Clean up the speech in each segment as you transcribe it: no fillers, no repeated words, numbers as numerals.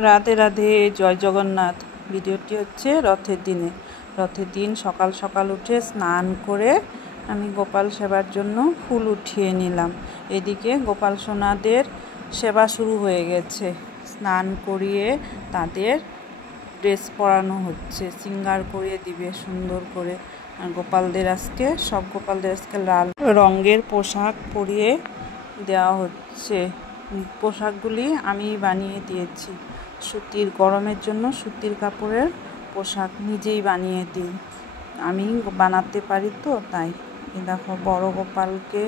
রাধে রাধে, জয় জগন্নাথ। ভিডিওটি হচ্ছে রথের দিনে। রথের দিন সকাল সকাল উঠে স্নান করে আমি গোপাল সেবার জন্য ফুল উঠিয়ে নিলাম। এদিকে গোপাল সোনাদের সেবা শুরু হয়ে গেছে। স্নান করিয়ে তাদের ড্রেস পরানো হচ্ছে, শৃঙ্গার করিয়ে দিবে সুন্দর করে। আর গোপালদের আজকে লাল রঙের পোশাক পরিয়ে দেওয়া হচ্ছে। পোশাকগুলি আমি বানিয়ে দিয়েছি। সুতির, গরমের জন্য সুতির কাপড়ের পোশাক নিজেই বানিয়ে দিই। আমি বানাতে পারি তো, তাই। দেখো বড় গোপালকে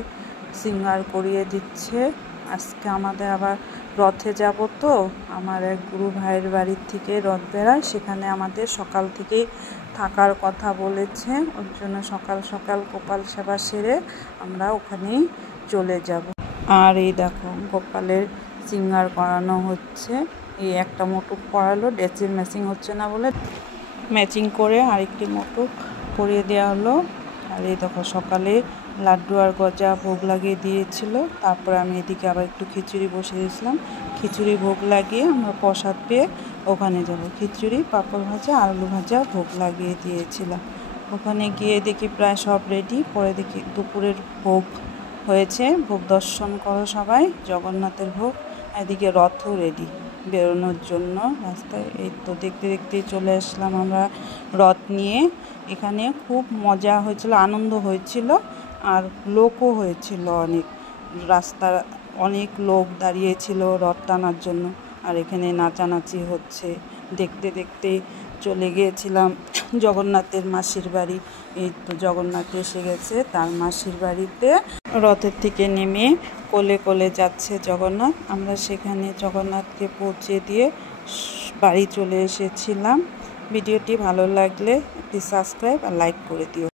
শৃঙ্গার করিয়ে দিচ্ছে। আজকে আমাদের আবার রথে যাব তো, আমার এক গুরু ভাইয়ের বাড়ির থেকে রথ বেড়ায়, সেখানে আমাদের সকাল থেকেই থাকার কথা বলেছে। ওর জন্য সকাল সকাল গোপাল সেবা সেরে আমরা ওখানেই চলে যাব। আর এই দেখো গোপালের শৃঙ্গার করানো হচ্ছে। এই একটা মোটক পরালো, ড্রেসের ম্যাচিং হচ্ছে না বলে ম্যাচিং করে আরেকটি মোটক পরিয়ে দেওয়া হলো। আর এই দেখো সকালে লাড্ডু আর গজা ভোগ লাগিয়ে দিয়েছিল। তারপরে আমি এদিকে আবার একটু খিচুড়ি বসিয়ে দিয়েছিলাম। খিচুড়ি ভোগ লাগিয়ে আমরা প্রসাদ পেয়ে ওখানে যাব। খিচুড়ি, পাঁপড় ভাজা, আলু ভাজা ভোগ লাগিয়ে দিয়েছিলাম। ওখানে গিয়ে দেখি প্রায় সব রেডি। পরে দেখি দুপুরের ভোগ হয়েছে। ভোগ দর্শন করো সবাই, জগন্নাথের ভোগ। এদিকে রথও রেডি বেরোনোর জন্য রাস্তায়। এই তো দেখতে দেখতে চলে আসলাম আমরা রথ নিয়ে। এখানে খুব মজা হয়েছিল, আনন্দ হয়েছিল, আর লোকও হয়েছিল অনেক। রাস্তার অনেক লোক দাঁড়িয়েছিল রথ টানার জন্য। আর এখানে নাচানাচি হচ্ছে। দেখতে দেখতে চলে গিয়েছিলাম জগন্নাথের মাসির বাড়ি। এই তো জগন্নাথ এসে গেছে তার মাসির বাড়িতে। রথের থেকে নেমে কোলে কোলে যাচ্ছে জগন্নাথ। আমরা সেখানে জগন্নাথকে পৌঁছে দিয়ে বাড়ি চলে এসেছিলাম। ভিডিওটি ভালো লাগলে একটি সাবস্ক্রাইব আর লাইক করে দিও।